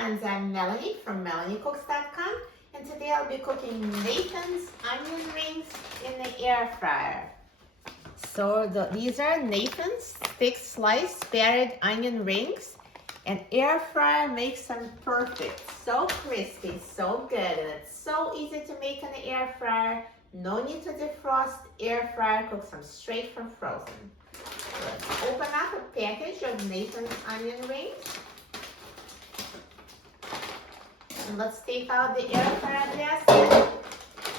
friends, I'm Melanie from MelanieCooks.com, and today I'll be cooking Nathan's onion rings in the air fryer. So these are Nathan's thick sliced battered onion rings, and air fryer makes them perfect. So crispy, so good, and it's so easy to make in the air fryer. No need to defrost. Air fryer cooks them straight from frozen. Let's open up a package of Nathan's onion rings. And let's take out the air fryer basket.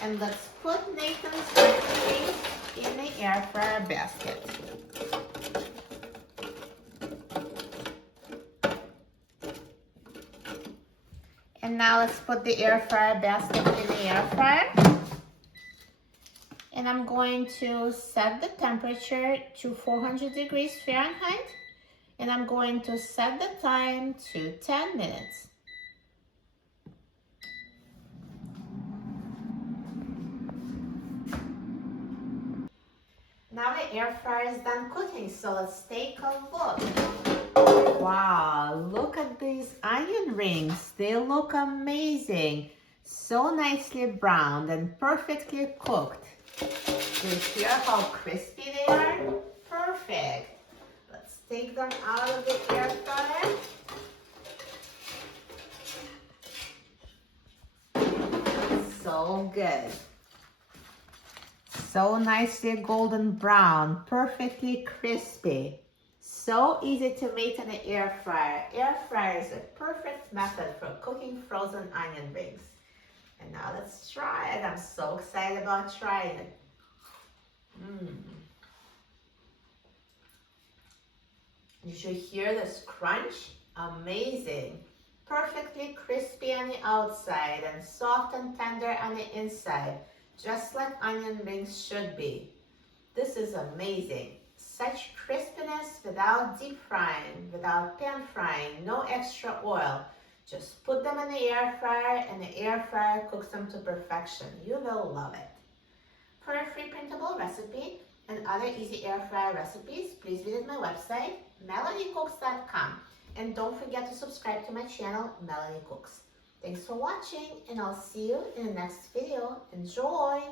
And let's put Nathan's onion rings in the air fryer basket. And now let's put the air fryer basket in the air fryer. And I'm going to set the temperature to 400 degrees Fahrenheit. And I'm going to set the time to 10 minutes. Now the air fryer is done cooking, so let's take a look. Wow, look at these onion rings. They look amazing. So nicely browned and perfectly cooked. Do you hear how crispy they are? Perfect. Let's take them out of the air fryer. So good. So nicely golden brown, perfectly crispy. So easy to make in the air fryer. Air fryer is a perfect method for cooking frozen onion rings. And now let's try it. I'm so excited about trying it. You should hear this crunch. Amazing. Perfectly crispy on the outside and soft and tender on the inside. Just like onion rings should be. This is amazing. Such crispiness without deep frying, without pan frying, no extra oil. Just put them in the air fryer and the air fryer cooks them to perfection. You will love it. For a free printable recipe and other easy air fryer recipes, please visit my website, MelanieCooks.com. And don't forget to subscribe to my channel, Melanie Cooks. Thanks for watching, and I'll see you in the next video. Enjoy!